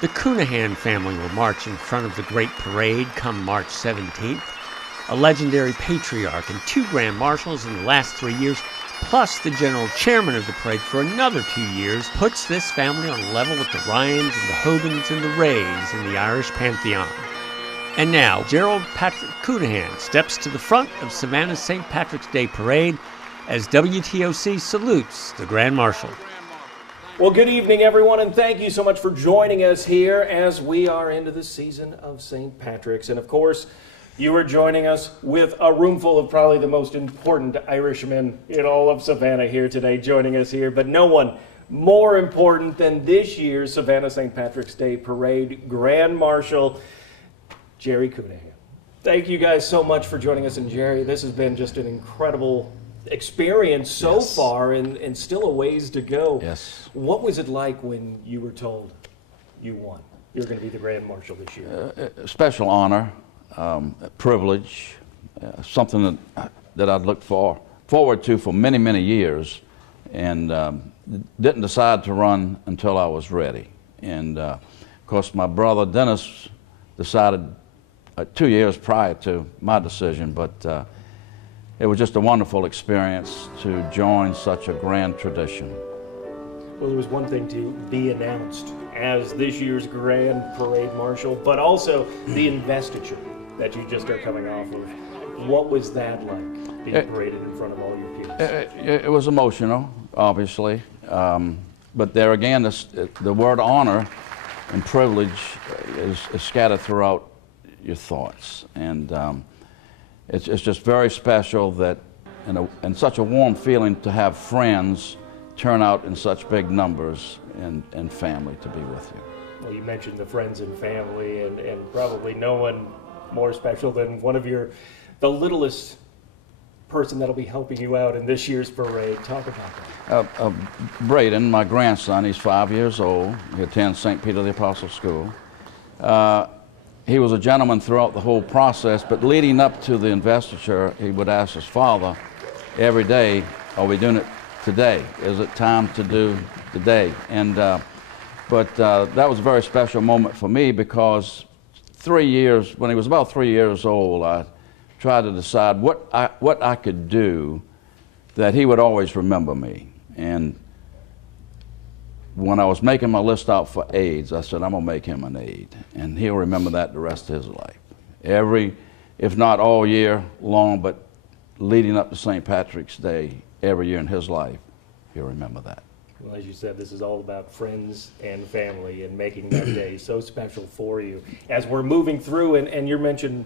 The Counihan family will march in front of the Great Parade come March 17th. A legendary patriarch and 2 grand marshals in the last 3 years, plus the general chairman of the parade for another 2 years, puts this family on a level with the Ryans and the Hogans and the Rays in the Irish pantheon. And now, Gerald Patrick Counihan steps to the front of Savannah's St. Patrick's Day Parade as WTOC salutes the Grand Marshal. Well, good evening, everyone, and thank you so much for joining us here as we are into the season of St. Patrick's. And of course, you are joining us with a room full of probably the most important Irishmen in all of Savannah here today, joining us here. But no one more important than this year's Savannah St. Patrick's Day Parade Grand Marshal, Jerry Counihan. Thank you guys so much for joining us. And Jerry, this has been just an incredible experience so far, and still a ways to go. Yes. What was it like when you were told you won? You're going to be the Grand Marshal this year. A special honor, a privilege, something that I'd looked forward to for many, many years, and didn't decide to run until I was ready. And of course, my brother Dennis decided 2 years prior to my decision, but it was just a wonderful experience to join such a grand tradition. Well, it was one thing to be announced as this year's Grand Parade Marshal, but also the investiture that you just are coming off of. What was that like, being paraded in front of all your peers? It was emotional, obviously, but there again, the word honor and privilege is scattered throughout your thoughts, and it's just very special that, and such a warm feeling to have friends turn out in such big numbers and family to be with you. Well, you mentioned the friends and family, and probably no one more special than one of the littlest person that'll be helping you out in this year's parade. Talk about that. Braden, my grandson, he's 5 years old. He attends St. Peter the Apostle School. He was a gentleman throughout the whole process, but leading up to the investiture, he would ask his father every day, are we doing it today? Is it time to do today? And but that was a very special moment for me, because 3 years, when he was about 3 years old, I tried to decide what I could do that he would always remember me. And when I was making my list out for aides, I said, I'm going to make him an aide, and he'll remember that the rest of his life. If not all year long, but leading up to St. Patrick's Day, every year in his life, he'll remember that. Well, as you said, this is all about friends and family and making that day so special for you. As we're moving through, and you mentioned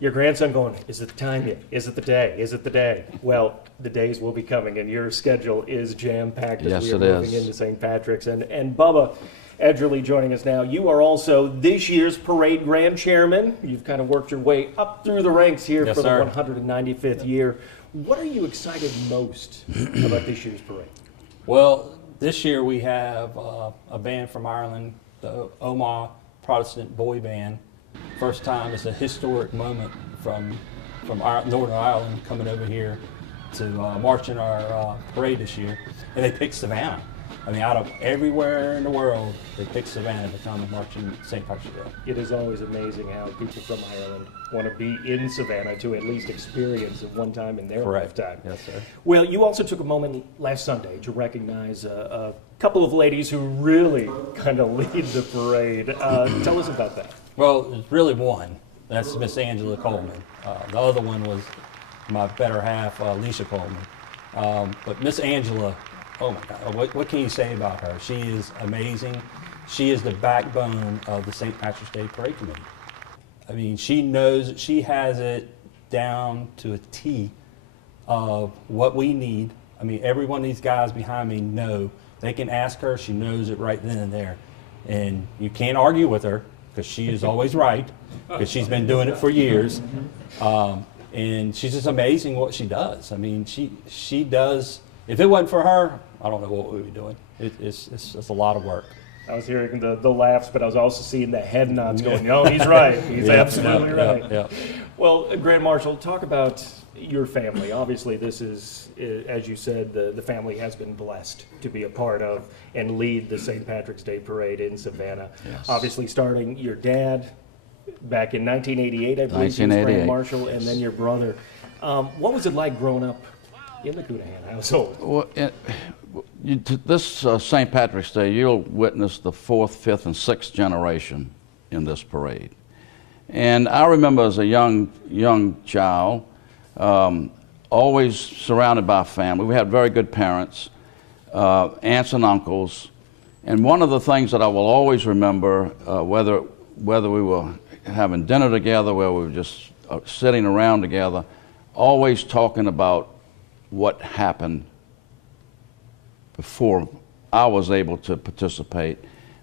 your grandson going, is it the time yet? Is it the day? Is it the day? Well, the days will be coming, and your schedule is jam-packed as we are moving into St. Patrick's. And Bubba Edgerly joining us now. You are also this year's parade grand chairman. You've kind of worked your way up through the ranks here for the 195th year. What are you excited most about this year's parade? Well, this year we have a band from Ireland, the Omagh Protestant Boy Band. First time, it's a historic moment from Northern Ireland coming over here to march in our parade this year. And they picked Savannah. I mean, out of everywhere in the world, they picked Savannah to come and march in St. Patrick's Day. It is always amazing how people from Ireland want to be in Savannah to at least experience it one time in their lifetime. Yes, sir. Well, you also took a moment last Sunday to recognize a couple of ladies who really kind of lead the parade. Tell us about that. Well, there's really one. That's Miss Angela Coleman. The other one was my better half, Alicia Coleman. But Miss Angela, oh my God, what can you say about her? She is amazing. She is the backbone of the St. Patrick's Day Parade Committee. I mean, she has it down to a T of what we need. I mean, every one of these guys behind me know. They can ask her, she knows it right then and there. And you can't argue with her, because she is always right, because she's been doing it for years. And she's just amazing what she does. I mean, she does, if it wasn't for her, I don't know what we would be doing. It's a lot of work. I was hearing the laughs, but I was also seeing the head nods going, no, he's right. He's absolutely right. Yeah. Well, Grand Marshal, talk about your family. Obviously, this is, as you said, the family has been blessed to be a part of and lead the St. Patrick's Day Parade in Savannah. Yes. Obviously, starting your dad back in 1988, I believe, he was Grand Marshal, and then your brother. What was it like growing up in the Counihan household? Well, this St. Patrick's Day, you'll witness the 4th, 5th, and 6th generation in this parade. And I remember as a young child, always surrounded by family. We had very good parents, aunts and uncles. And one of the things that I will always remember, whether we were having dinner together, whether we were just sitting around together, always talking about what happened before I was able to participate,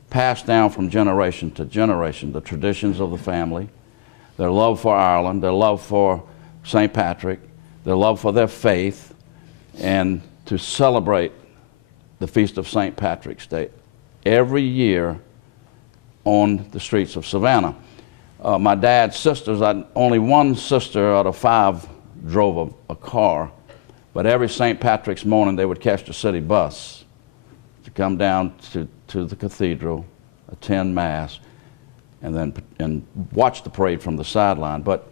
passed down from generation to generation, the traditions of the family, their love for Ireland, their love for St. Patrick, their love for their faith, and to celebrate the Feast of St. Patrick's Day every year on the streets of Savannah. My dad's sisters, only one sister out of 5 drove a car, but every St. Patrick's morning they would catch the city bus to come down to the cathedral, attend Mass, and watch the parade from the sideline. But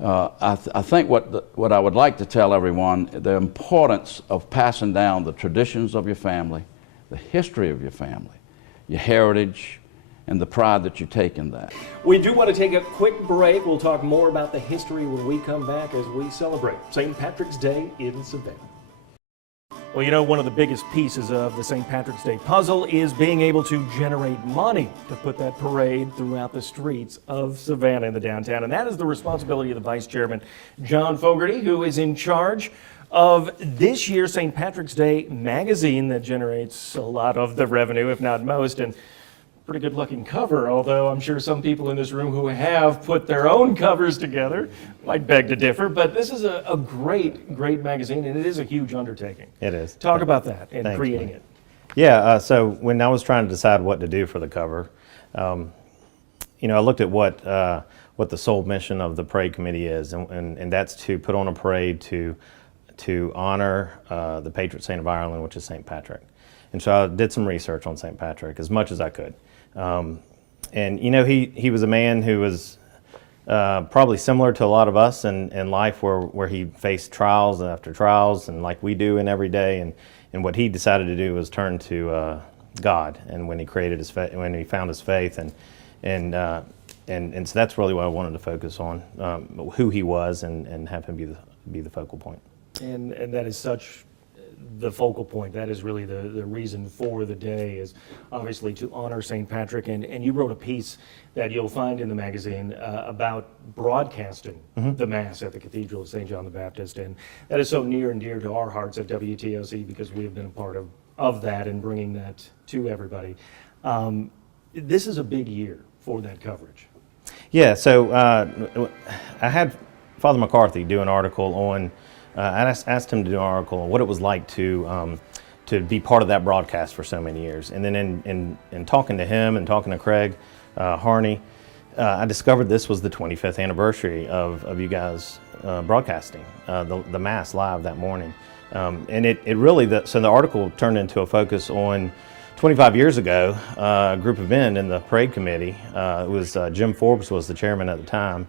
I think what I would like to tell everyone, the importance of passing down the traditions of your family, the history of your family, your heritage, and the pride that you take in that. We do want to take a quick break. We'll talk more about the history when we come back as we celebrate St. Patrick's Day in Savannah. Well, you know, one of the biggest pieces of the St. Patrick's Day puzzle is being able to generate money to put that parade throughout the streets of Savannah in the downtown. And that is the responsibility of the Vice Chairman, John Fogarty, who is in charge of this year's St. Patrick's Day magazine that generates a lot of the revenue, if not most. And pretty good looking cover, although I'm sure some people in this room who have put their own covers together might beg to differ, but this is a great magazine, and it is a huge undertaking. It is. Talk about that and Thanks, creating Mike. it. Yeah, so when I was trying to decide what to do for the cover, you know, I looked at what the sole mission of the parade committee is, and that's to put on a parade to honor the patron saint of Ireland, which is St. Patrick. And so I did some research on St. Patrick as much as I could. And you know, he was a man who was probably similar to a lot of us in life, where he faced trials after trials, and like we do in every day. And what he decided to do was turn to God, and when he created when he found his faith, and so that's really what I wanted to focus on, who he was, and have him be the focal point. And that is such the focal point. That is really the reason for the day, is obviously to honor St. Patrick. And you wrote a piece that you'll find in the magazine about broadcasting the Mass at the Cathedral of St. John the Baptist. And that is so near and dear to our hearts at WTOC, because we have been a part of that and bringing that to everybody. This is a big year for that coverage. Yeah, so I had Father McCarthy do an article on, I asked him to do an article on what it was like to be part of that broadcast for so many years. And then in talking to him and talking to Craig Harney, I discovered this was the 25th anniversary of you guys broadcasting the Mass live that morning. And it really, so the article turned into a focus on 25 years ago, a group of men in the parade committee, it was Jim Forbes was the chairman at the time.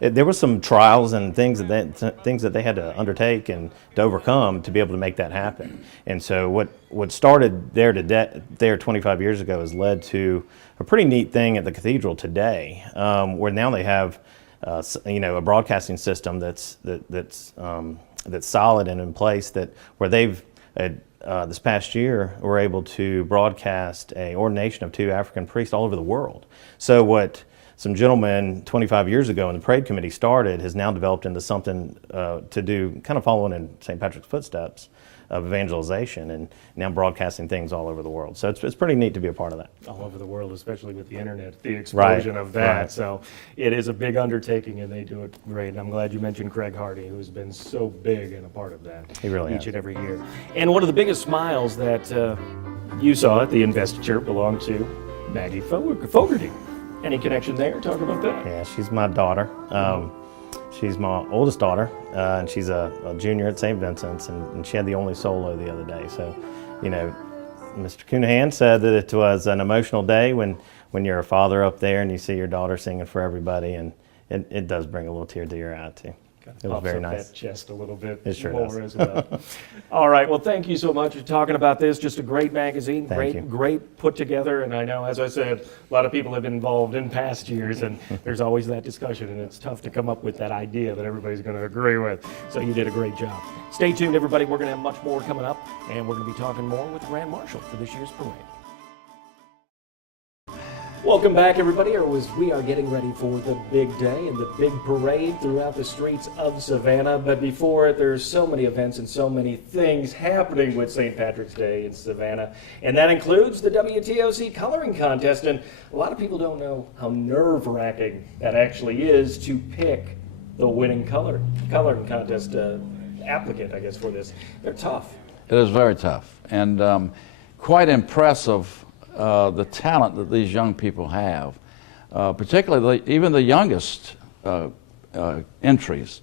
There were some trials and things that they had to undertake and to overcome to be able to make that happen. And so what started there 25 years ago has led to a pretty neat thing at the cathedral today, where now they have you know, a broadcasting system that's solid and in place, where they've this past year were able to broadcast an ordination of 2 African priests all over the world. So what some gentlemen 25 years ago in the parade committee started has now developed into something to do, kind of following in St. Patrick's footsteps of evangelization, and now broadcasting things all over the world. So it's pretty neat to be a part of that. All over the world, especially with the internet, the explosion of that. Right. So it is a big undertaking, and they do it great. And I'm glad you mentioned Craig Hardy, who's been so big and a part of that. He really each has. and every year. And one of the biggest smiles that you saw at the investiture belonged to Maggie Fogarty. Any connection there? Talk about that. Yeah, she's my daughter. She's my oldest daughter, and she's a junior at St. Vincent's, and she had the only solo the other day. So, you know, Mr. Counihan said that it was an emotional day when you're a father up there and you see your daughter singing for everybody, and it does bring a little tear to your eye too. It was very nice. That chest a little bit It sure more does. as well. All right. Well, thank you so much for talking about this. Just a great magazine, Thank you. great put together. And I know, as I said, a lot of people have been involved in past years, and there's always that discussion, and it's tough to come up with that idea that everybody's going to agree with. So you did a great job. Stay tuned, everybody. We're going to have much more coming up, and we're going to be talking more with the Grand Marshal for this year's parade. Welcome back, everybody, as we are getting ready for the big day and the big parade throughout the streets of Savannah. But before it, there's so many events and so many things happening with St. Patrick's Day in Savannah. And that includes the WTOC coloring contest. And a lot of people don't know how nerve-wracking that actually is to pick the winning coloring contest applicant, I guess, for this. They're tough. It is very tough, and quite impressive. The talent that these young people have, particularly even the youngest entries,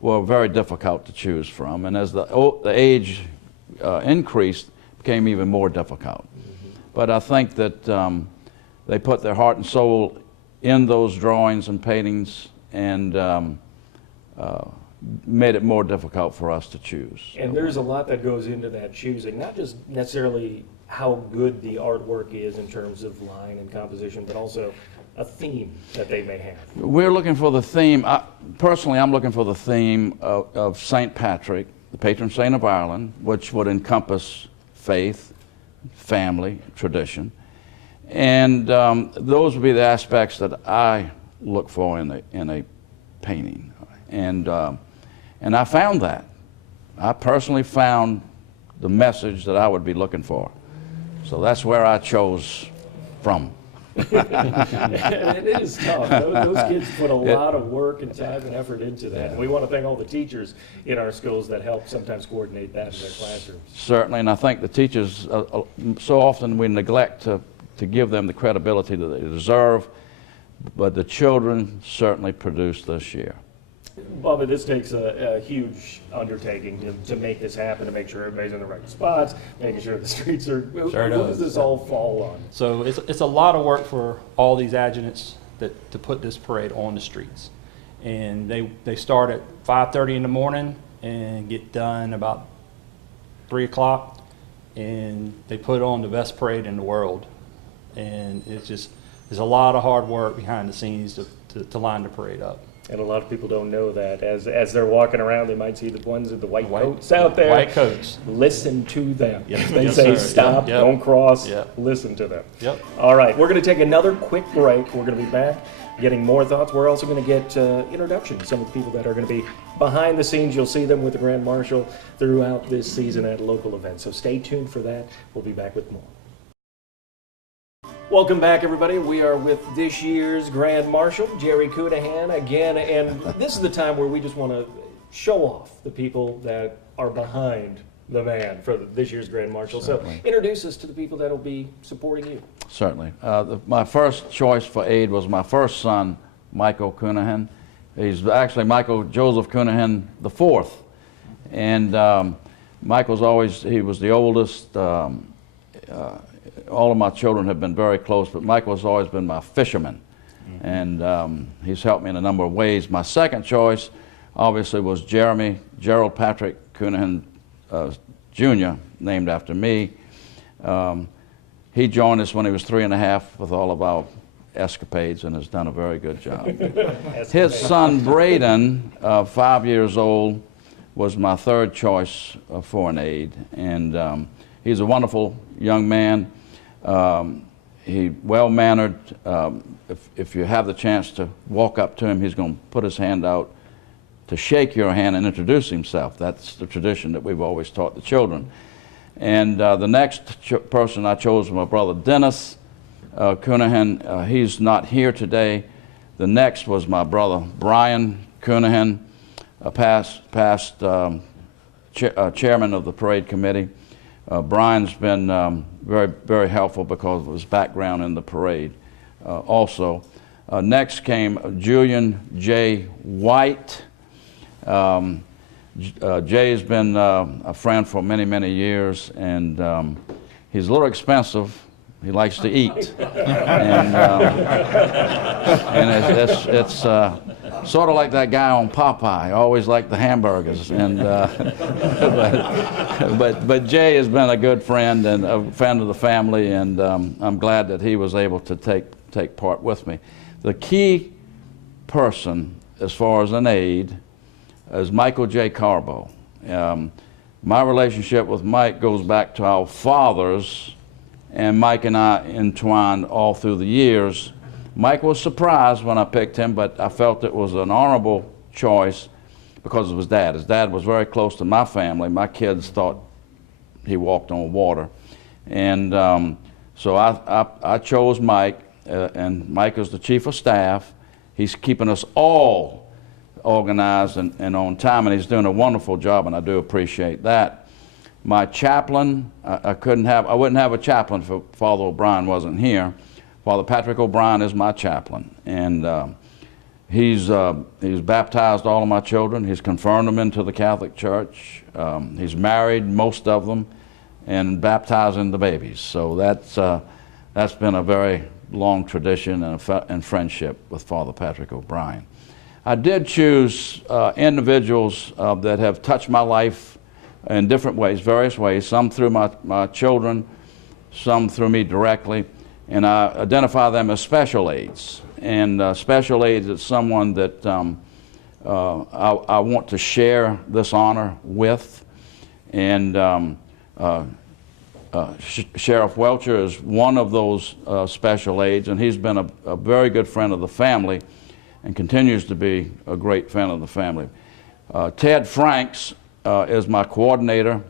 were very difficult to choose from. And as the age increased, it became even more difficult. But I think that they put their heart and soul in those drawings and paintings, and made it more difficult for us to choose. And there's a lot that goes into that choosing, not just necessarily how good the artwork is in terms of line and composition, but also a theme that they may have. We're looking for the theme. Personally, I'm looking for the theme of St. Patrick, the patron saint of Ireland, which would encompass faith, family, tradition. And those would be the aspects that I look for in a painting. And I found that. I personally found the message that I would be looking for. So that's where I chose from. And it is tough. Those kids put a lot of work and time and effort into that. And we want to thank all the teachers in our schools that help sometimes coordinate that in their classrooms. Certainly, and I think the teachers, so often we neglect to give them the credibility that they deserve, but the children certainly produced this year. Bubba, this takes a huge undertaking to make this happen, to make sure everybody's in the right spots, making sure the streets are... Sure what does this all fall on? So it's a lot of work for all these adjutants to put this parade on the streets. And they start at 5:30 in the morning and get done about 3 o'clock, and they put on the best parade in the world. And there's a lot of hard work behind the scenes to line the parade up. And a lot of people don't know that. As they're walking around, they might see the ones in the white coats out there. White coats. Listen to them. Yep. They Yes, say sir. stop, Yep. don't cross, Yep. listen to them. Yep. All right, we're going to take another quick break. We're going to be back getting more thoughts. We're also going to get introductions to some of the people that are going to be behind the scenes. You'll see them with the Grand Marshal throughout this season at local events. So stay tuned for that. We'll be back with more. Welcome back, everybody. We are with this year's Grand Marshal, Jerry Counihan, again, and this is the time where we just want to show off the people that are behind the man for this year's Grand Marshal. Certainly. So introduce us to the people that will be supporting you. Certainly. My first choice for aid was my first son, Michael Counihan. He's actually Michael Joseph Counihan IV. And Michael's he was the oldest. All of my children have been very close, but Michael has always been my fisherman. Mm-hmm. And he's helped me in a number of ways. My second choice, obviously, was Gerald Patrick Counihan Jr., named after me. He joined us when he was 3 1/2 with all of our escapades and has done a very good job. His son, Braden, 5 years old, was my third choice for an aide. And he's a wonderful young man. He's well-mannered. If you have the chance to walk up to him, he's going to put his hand out to shake your hand and introduce himself. That's the tradition that we've always taught the children. And the next person I chose was my brother Dennis Counihan. He's not here today. The next was my brother Brian Counihan, past chairman of the parade committee. Brian's been very, very helpful because of his background in the parade also. Next came Julian J. White. Jay's been a friend for many, many years, and he's a little expensive. He likes to eat, and it's sort of like that guy on Popeye. Always liked the hamburgers, and but Jay has been a good friend and a friend of the family, and I'm glad that he was able to take part with me. The key person, as far as an aide, is Michael J. Carbo. My relationship with Mike goes back to our fathers, and Mike and I entwined all through the years. Mike was surprised when I picked him, but I felt it was an honorable choice because of his dad. His dad was very close to my family. My kids thought he walked on water. And so I chose Mike, and Mike is the chief of staff. He's keeping us all organized and on time, and he's doing a wonderful job, and I do appreciate that. My chaplain, I wouldn't have a chaplain if Father O'Brien wasn't here. Father Patrick O'Brien is my chaplain, and he's baptized all of my children. He's confirmed them into the Catholic Church. He's married most of them, and baptizing the babies. So that's been a very long tradition and friendship with Father Patrick O'Brien. I did choose individuals that have touched my life in different ways, various ways, some through my children, some through me directly, and I identify them as special aides. And special aides is someone that I want to share this honor with. And Sheriff Welcher is one of those special aides, and he's been a very good friend of the family and continues to be a great friend of the family. Ted Franks is my coordinator.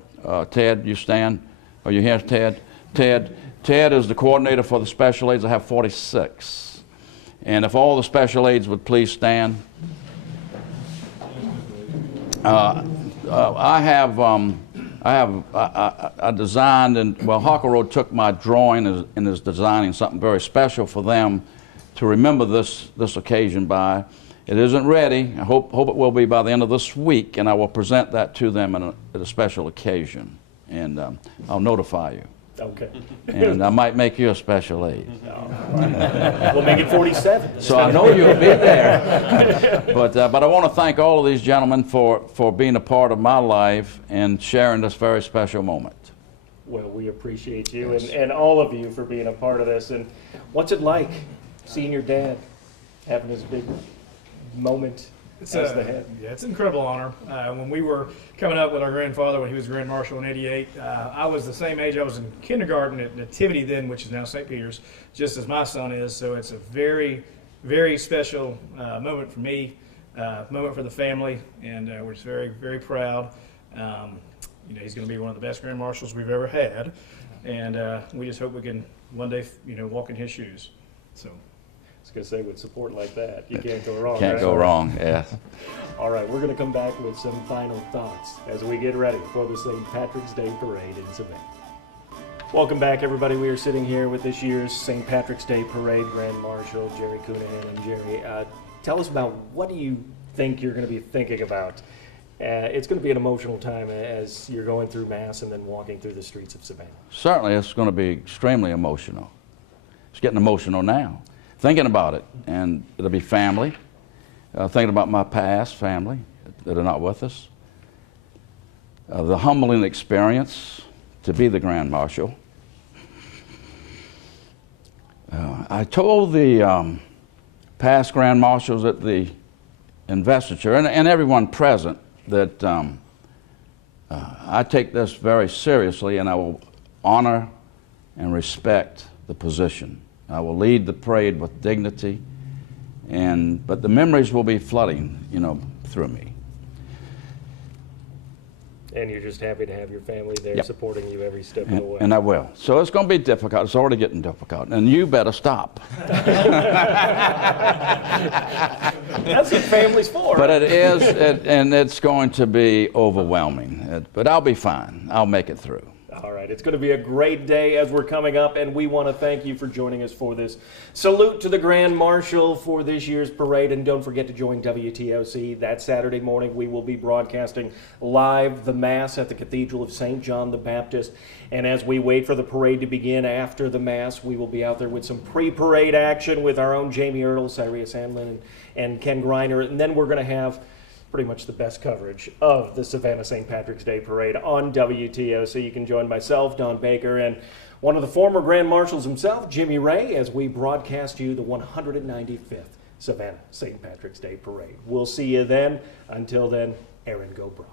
Ted, you stand? Are you here, Ted? Ted is the coordinator for the special aides. I have 46. And if all the special aides would please stand. I designed, and well, Harkerode took my drawing and is designing something very special for them to remember this occasion by. It isn't ready. I hope it will be by the end of this week, and I will present that to them at a special occasion, and I'll notify you. Okay. And I might make you a special aide. We'll make it 47. So I know you'll be there. But I want to thank all of these gentlemen for being a part of my life and sharing this very special moment. Well, we appreciate you, Yes. and all of you for being a part of this. And what's it like seeing your dad having this big moment as the head? Yeah, it's an incredible honor. When we were coming up with our grandfather, when he was Grand Marshal in '88, I was the same age. I was in kindergarten at Nativity then, which is now St. Peter's, just as my son is. So it's a very, very special moment for me, moment for the family, and we're just very, very proud. He's going to be one of the best Grand Marshals we've ever had, and we just hope we can one day, walk in his shoes. So. I was going to say, with support like that, you can't go wrong. Can't right? go wrong, yes. All right, we're going to come back with some final thoughts as we get ready for the St. Patrick's Day Parade in Savannah. Welcome back, everybody. We are sitting here with this year's St. Patrick's Day Parade Grand Marshal, Jerry Counihan. And Jerry, tell us about what do you think you're going to be thinking about? It's going to be an emotional time as you're going through Mass and then walking through the streets of Savannah. Certainly, it's going to be extremely emotional. It's getting emotional now. Thinking about it, and it'll be family, thinking about my past family that are not with us, the humbling experience to be the Grand Marshal. I told the past Grand Marshals at the investiture, and everyone present, that I take this very seriously, and I will honor and respect the position. I will lead the parade with dignity, but the memories will be flooding, through me. And you're just happy to have your family there Yep. supporting you every step of the way. And I will. So it's going to be difficult. It's already getting difficult. And you better stop. That's what family's for. But it is, and it's going to be overwhelming. But I'll be fine. I'll make it through. All right, it's going to be a great day as we're coming up, and we want to thank you for joining us for this. Salute to the Grand Marshal for this year's parade, and don't forget to join WTOC. That Saturday morning, we will be broadcasting live the Mass at the Cathedral of St. John the Baptist, and as we wait for the parade to begin after the Mass, we will be out there with some pre-parade action with our own Jamie Ertl, Cyrus Hanlon, and Ken Greiner, and then we're going to have pretty much the best coverage of the Savannah St. Patrick's Day Parade on WTO. So you can join myself, Don Baker, and one of the former Grand Marshals himself, Jimmy Ray, as we broadcast you the 195th Savannah St. Patrick's Day Parade. We'll see you then. Until then, Aaron, go Bro.